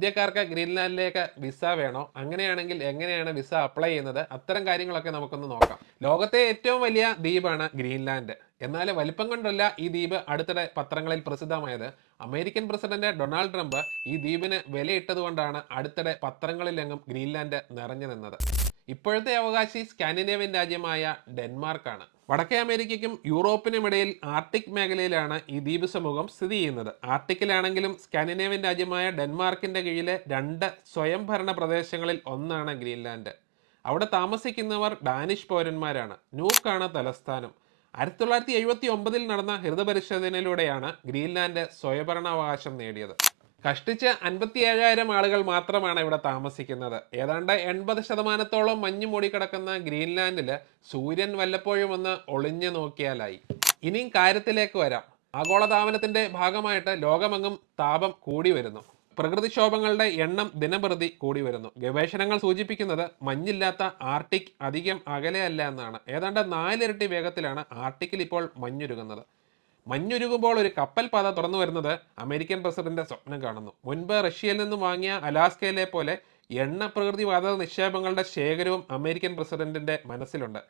ഇന്ത്യക്കാർക്ക് ഗ്രീൻലാൻഡിലേക്ക് വിസ വേണോ? അങ്ങനെയാണെങ്കിൽ എങ്ങനെയാണ് വിസ അപ്ലൈ ചെയ്യുന്നത്? അത്തരം കാര്യങ്ങളൊക്കെ നമുക്കൊന്ന് നോക്കാം. ലോകത്തെ ഏറ്റവും വലിയ ദ്വീപാണ് ഗ്രീൻലാൻഡ്. എന്നാൽ വലിപ്പം കൊണ്ടല്ല ഈ ദ്വീപ് അടുത്തിടെ പത്രങ്ങളിൽ പ്രസിദ്ധമായത്. അമേരിക്കൻ പ്രസിഡന്റ് ഡൊണാൾഡ് ട്രംപ് ഈ ദ്വീപിന് വിലയിട്ടതുകൊണ്ടാണ് അടുത്തിടെ പത്രങ്ങളിലെങ്ങും ഗ്രീൻലാൻഡ് നിറഞ്ഞു നിന്നത്. ഇപ്പോഴത്തെ അവകാശി സ്കാൻഡിനേവിയൻ രാജ്യമായ ഡെൻമാർക്കാണ്. വടക്കേ അമേരിക്കയ്ക്കും യൂറോപ്പിനും ഇടയിൽ ആർട്ടിക് മേഖലയിലാണ് ഈ ദ്വീപ് സമൂഹം സ്ഥിതി ചെയ്യുന്നത്. ആർട്ടിക്കിലാണെങ്കിലും സ്കാൻഡിനേവിയൻ രാജ്യമായ ഡെൻമാർക്കിന്റെ കീഴിലെ 2 സ്വയംഭരണ പ്രദേശങ്ങളിൽ ഒന്നാണ് ഗ്രീൻലാൻഡ്. അവിടെ താമസിക്കുന്നവർ ഡാനിഷ് പൗരന്മാരാണ്. നൂക്കാണ് തലസ്ഥാനം. 1979 നടന്ന ഹൃദയപരിശോധനയിലൂടെയാണ് ഗ്രീൻലാൻഡ് സ്വയംഭരണാവകാശം നേടിയത്. കഷ്ടിച്ച് 57,000 ആളുകൾ മാത്രമാണ് ഇവിടെ താമസിക്കുന്നത്. ഏതാണ്ട് 80% മഞ്ഞ് മൂടിക്കിടക്കുന്ന ഗ്രീൻലാൻഡില് സൂര്യൻ വല്ലപ്പോഴും ഒന്ന് ഒളിഞ്ഞു നോക്കിയാലായി. ഇനിയും കാര്യത്തിലേക്ക് വരാം. ആഗോളതാപനത്തിന്റെ ഭാഗമായിട്ട് ലോകമെങ്ങും താപം കൂടി വരുന്നു. പ്രകൃതിക്ഷോഭങ്ങളുടെ എണ്ണം ദിനപ്രതി കൂടി വരുന്നു. ഗവേഷണങ്ങൾ സൂചിപ്പിക്കുന്നത് മഞ്ഞില്ലാത്ത ആർട്ടിക് അധികം അകലെയല്ല എന്നാണ്. ഏതാണ്ട് 4 ഇരട്ടി വേഗത്തിലാണ് ആർട്ടിക്കിൽ ഇപ്പോൾ മഞ്ഞുരുകുന്നത്. മഞ്ഞുരുകുമ്പോൾ ഒരു കപ്പൽ പാത തുറന്നു വരുന്നത് അമേരിക്കൻ പ്രസിഡന്റ് സ്വപ്നം കാണുന്നു. മുൻപ് റഷ്യയിൽ നിന്നും വാങ്ങിയ അലാസ്കയിലെ പോലെ എണ്ണ പ്രകൃതി വാതക നിക്ഷേപങ്ങളുടെ ശേഖരവും അമേരിക്കൻ പ്രസിഡന്റിന്റെ മനസ്സിലുണ്ട്.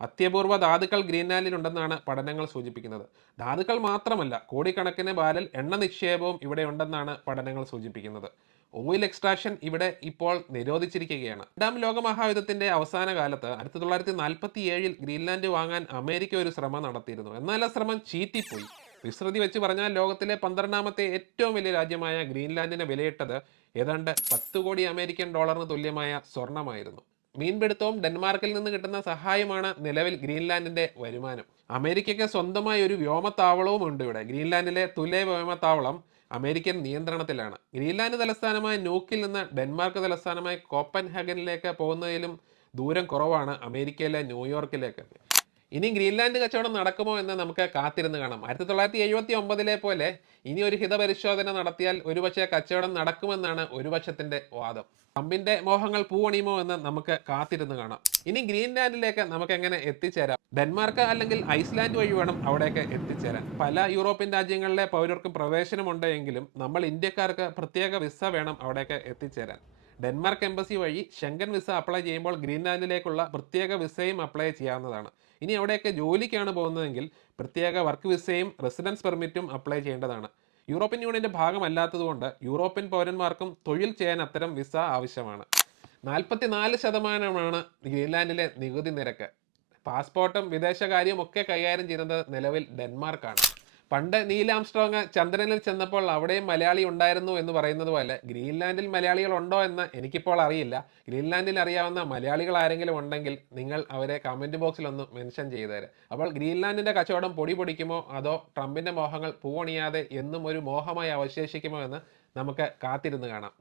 അത്യപൂർവ ധാതുക്കൾ ഗ്രീൻലാൻഡിലുണ്ടെന്നാണ് പഠനങ്ങൾ സൂചിപ്പിക്കുന്നത്. ധാതുക്കൾ മാത്രമല്ല, കോടിക്കണക്കിന് ബാരൽ എണ്ണ നിക്ഷേപവും ഇവിടെ ഉണ്ടെന്നാണ് പഠനങ്ങൾ സൂചിപ്പിക്കുന്നത്. ഓയിൽ എക്സ്ട്രാക്ഷൻ ഇവിടെ ഇപ്പോൾ നിരോധിച്ചിരിക്കുകയാണ്. രണ്ടാം ലോക മഹായുദ്ധത്തിന്റെ അവസാന കാലത്ത് 1947 ഗ്രീൻലാൻഡ് വാങ്ങാൻ അമേരിക്ക ഒരു ശ്രമം നടത്തിയിരുന്നു. എന്നാൽ ആ ശ്രമം ചീറ്റിപ്പോയി. വിസ്തൃതി വെച്ച് പറഞ്ഞാൽ ലോകത്തിലെ 12ാമത്തെ ഏറ്റവും വലിയ രാജ്യമായ ഗ്രീൻലാൻഡിനെ വിലയിട്ടത് ഏതാണ്ട് 10 കോടി അമേരിക്കൻ ഡോളറിന് തുല്യമായ സ്വർണമായിരുന്നു. മീൻപിടുത്തവും ഡെൻമാർക്കിൽ നിന്ന് കിട്ടുന്ന സഹായമാണ് നിലവിൽ ഗ്രീൻലാൻഡിന്റെ വരുമാനം. അമേരിക്കയ്ക്ക് സ്വന്തമായി ഒരു വ്യോമത്താവളവും ഉണ്ട് ഇവിടെ. ഗ്രീൻലാൻഡിലെ തുലെ വ്യോമത്താവളം അമേരിക്കൻ നിയന്ത്രണത്തിലാണ്. ഗ്രീൻലാൻഡ് തലസ്ഥാനമായ നൂക്കിൽ നിന്ന് ഡെൻമാർക്ക് തലസ്ഥാനമായ കോപ്പൻഹാഗനിലേക്ക് പോകുന്നതിലും ദൂരം കുറവാണ് അമേരിക്കയിലെ ന്യൂയോർക്കിലേക്ക്. ഇനി ഗ്രീൻലാൻഡ് കച്ചവടം നടക്കുമോ എന്ന് നമുക്ക് കാത്തിരുന്ന് കാണാം. 1979 പോലെ ഇനി ഒരു ഹിതപരിശോധന നടത്തിയാൽ ഒരുപക്ഷെ കച്ചവടം നടക്കുമെന്നാണ് ഒരു പക്ഷത്തിന്റെ വാദം. ട്രംപിന്റെ മോഹങ്ങൾ പൂവണിയുമോ എന്ന് നമുക്ക് കാത്തിരുന്ന് കാണാം. ഇനി ഗ്രീൻലാൻഡിലേക്ക് നമുക്ക് എങ്ങനെ എത്തിച്ചേരാം? ഡെൻമാർക്ക് അല്ലെങ്കിൽ ഐസ്ലാൻഡ് വഴി വേണം അവിടേക്ക് എത്തിച്ചേരാൻ. പല യൂറോപ്യൻ രാജ്യങ്ങളിലെ പൗരർക്കും പ്രവേശനമുണ്ട് എങ്കിലും നമ്മൾ ഇന്ത്യക്കാർക്ക് പ്രത്യേക വിസ വേണം അവിടേക്ക് എത്തിച്ചേരാൻ. ഡെൻമാർക്ക് എംബസി വഴി ഷെങ്കൻ വിസ അപ്ലൈ ചെയ്യുമ്പോൾ ഗ്രീൻലാൻഡിലേക്കുള്ള പ്രത്യേക വിസയും അപ്ലൈ ചെയ്യാവുന്നതാണ്. ഇനി അവിടെയൊക്കെ ജോലിക്കാണ് പോകുന്നതെങ്കിൽ പ്രത്യേക വർക്ക് വിസയും റെസിഡൻസ് പെർമിറ്റും അപ്ലൈ ചെയ്യേണ്ടതാണ്. യൂറോപ്യൻ യൂണിയന്റെ ഭാഗമല്ലാത്തതുകൊണ്ട് യൂറോപ്യൻ പൗരന്മാർക്കും തൊഴിൽ ചെയ്യാൻ അത്തരം വിസ ആവശ്യമാണ്. 44% ഗ്രീൻലാൻഡിലെ നികുതി നിരക്ക്. പാസ്പോർട്ടും വിദേശകാര്യവും ഒക്കെ കൈകാര്യം ചെയ്യുന്നത് നിലവിൽ ഡെൻമാർക്കാണ്. പണ്ട് നീൽ ആംസ്ട്രോങ് ചന്ദ്രനിൽ ചെന്നപ്പോൾ അവിടെയും മലയാളി ഉണ്ടായിരുന്നു എന്ന് പറയുന്നത് പോലെ ഗ്രീൻലാൻഡിൽ മലയാളികൾ ഉണ്ടോ എന്ന് എനിക്കിപ്പോൾ അറിയില്ല. ഗ്രീൻലാൻഡിൽ അറിയാവുന്ന മലയാളികൾ ആരെങ്കിലും ഉണ്ടെങ്കിൽ നിങ്ങൾ അവരെ കമൻറ്റ് ബോക്സിൽ ഒന്ന് മെൻഷൻ ചെയ്തേരെ. അപ്പോൾ ഗ്രീൻലാൻഡിൻ്റെ കച്ചവടം പൊടി പൊടിക്കുമോ അതോ ട്രംപിൻ്റെ മോഹങ്ങൾ പൂവണിയാതെ എന്നും ഒരു മോഹമായി അവശേഷിക്കുമോ എന്ന് നമുക്ക് കാത്തിരുന്ന് കാണാം.